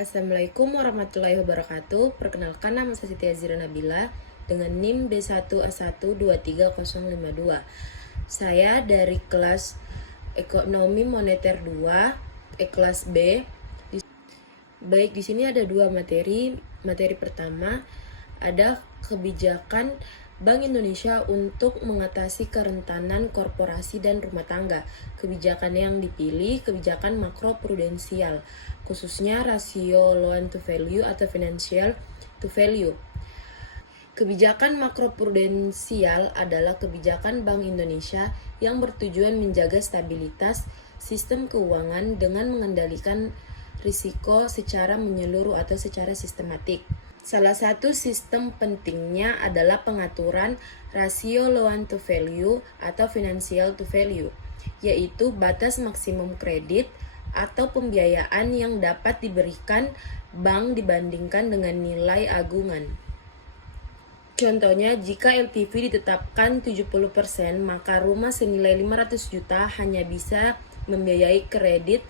Assalamualaikum warahmatullahi wabarakatuh. Perkenalkan, nama saya Siti Azira Nabila dengan NIM B1A1230252. Saya dari kelas Ekonomi Moneter 2, kelas B. Baik, di sini ada dua materi. Materi pertama ada kebijakan Bank Indonesia untuk mengatasi kerentanan korporasi dan rumah tangga. Kebijakan yang dipilih kebijakan makroprudensial, khususnya rasio loan to value atau financial to value. Kebijakan makroprudensial adalah kebijakan Bank Indonesia yang bertujuan menjaga stabilitas sistem keuangan dengan mengendalikan risiko secara menyeluruh atau secara sistematik. Salah satu sistem pentingnya adalah pengaturan rasio loan to value atau financial to value, yaitu batas maksimum kredit atau pembiayaan yang dapat diberikan bank dibandingkan dengan nilai agungan. Contohnya, jika LTV ditetapkan 70%, maka rumah senilai 500 juta hanya bisa membiayai kredit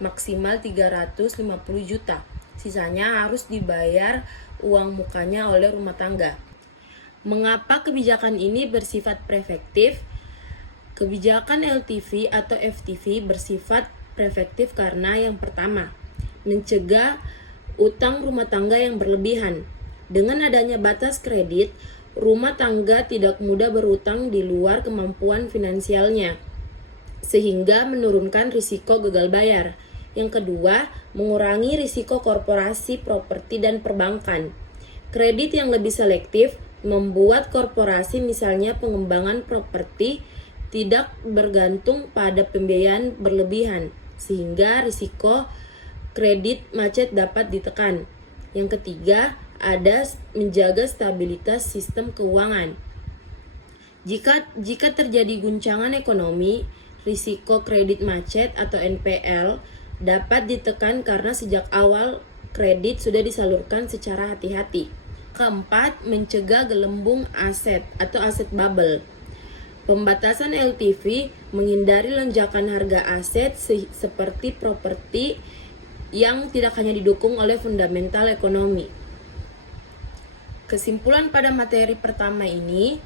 maksimal 350 juta. Sisanya harus dibayar uang mukanya oleh rumah tangga. Mengapa kebijakan ini bersifat preventif? Kebijakan LTV atau FTV bersifat preventif karena yang pertama, mencegah utang rumah tangga yang berlebihan. Dengan adanya batas kredit, rumah tangga tidak mudah berutang di luar kemampuan finansialnya, sehingga menurunkan risiko gagal bayar. Yang kedua, mengurangi risiko korporasi, properti, dan perbankan. Kredit yang lebih selektif membuat korporasi, misalnya pengembangan properti, tidak bergantung pada pembiayaan berlebihan, sehingga risiko kredit macet dapat ditekan. Yang ketiga, ada menjaga stabilitas sistem keuangan. Jika terjadi guncangan ekonomi, risiko kredit macet atau NPL dapat ditekan karena sejak awal kredit sudah disalurkan secara hati-hati. Keempat, mencegah gelembung aset atau aset bubble. Pembatasan LTV menghindari lonjakan harga aset seperti properti yang tidak hanya didukung oleh fundamental ekonomi. Kesimpulan pada materi pertama ini,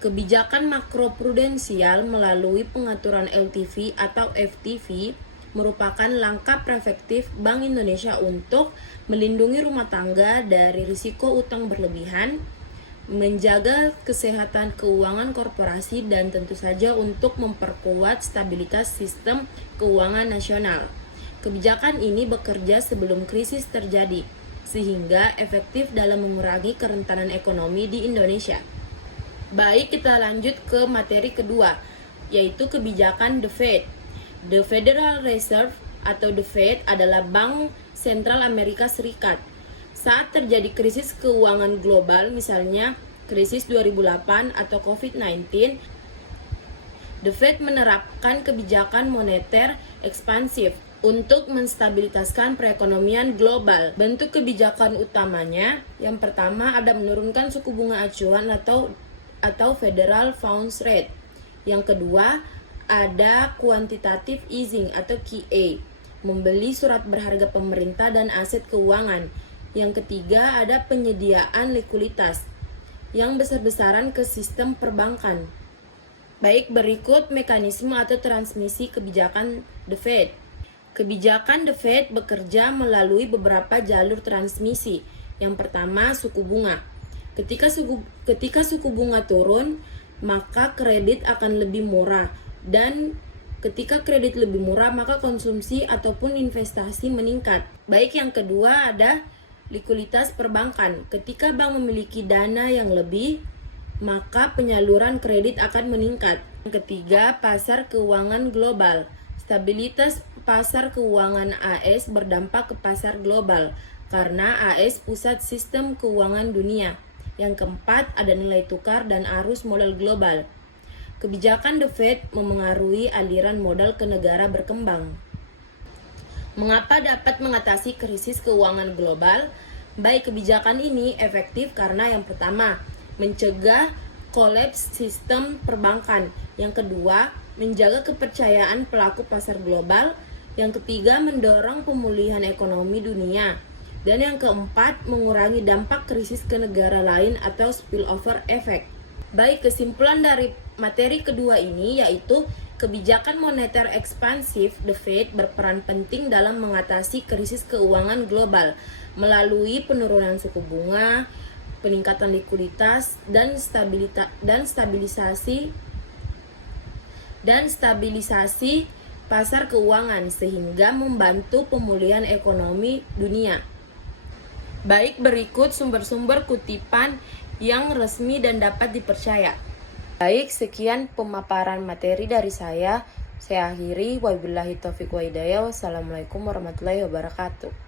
kebijakan makroprudensial melalui pengaturan LTV atau FTV merupakan langkah preventif Bank Indonesia untuk melindungi rumah tangga dari risiko utang berlebihan, menjaga kesehatan keuangan korporasi, dan tentu saja untuk memperkuat stabilitas sistem keuangan nasional. Kebijakan ini bekerja sebelum krisis terjadi, sehingga efektif dalam mengurangi kerentanan ekonomi di Indonesia. Baik, kita lanjut ke materi kedua, yaitu kebijakan The Fed. The Federal Reserve atau The Fed adalah Bank Sentral Amerika Serikat. Saat terjadi krisis keuangan global, misalnya krisis 2008 atau COVID-19, The Fed menerapkan kebijakan moneter ekspansif untuk menstabilitaskan perekonomian global. Bentuk kebijakan utamanya, yang pertama ada menurunkan suku bunga acuan atau Federal Funds Rate. Yang kedua, ada quantitative easing atau QE, membeli surat berharga pemerintah dan aset keuangan. Yang ketiga, ada penyediaan likuiditas yang besar-besaran ke sistem perbankan. Baik, berikut mekanisme atau transmisi kebijakan The Fed. Kebijakan The Fed bekerja melalui beberapa jalur transmisi. Yang pertama, suku bunga. Ketika suku bunga turun, maka kredit akan lebih murah, dan ketika kredit lebih murah, maka konsumsi ataupun investasi meningkat. Baik, yang kedua ada likuiditas perbankan. Ketika bank memiliki dana yang lebih, maka penyaluran kredit akan meningkat. Yang ketiga, pasar keuangan global. Stabilitas pasar keuangan AS berdampak ke pasar global karena AS pusat sistem keuangan dunia. Yang keempat, ada nilai tukar dan arus modal global. Kebijakan The Fed memengaruhi aliran modal ke negara berkembang. Mengapa dapat mengatasi krisis keuangan global? Baik, kebijakan ini efektif karena yang pertama, mencegah kolaps sistem perbankan. Yang kedua, menjaga kepercayaan pelaku pasar global. Yang ketiga, mendorong pemulihan ekonomi dunia. Dan yang keempat, mengurangi dampak krisis ke negara lain atau spillover effect. Baik, kesimpulan dari materi kedua ini yaitu kebijakan moneter ekspansif The Fed berperan penting dalam mengatasi krisis keuangan global melalui penurunan suku bunga, peningkatan likuiditas, dan stabilisasi pasar keuangan sehingga membantu pemulihan ekonomi dunia. Baik, berikut sumber-sumber kutipan yang resmi dan dapat dipercaya. Baik, sekian pemaparan materi dari saya. Saya akhiri. Wabillahi taufiq wa hidayah. Wassalamualaikum warahmatullahi wabarakatuh.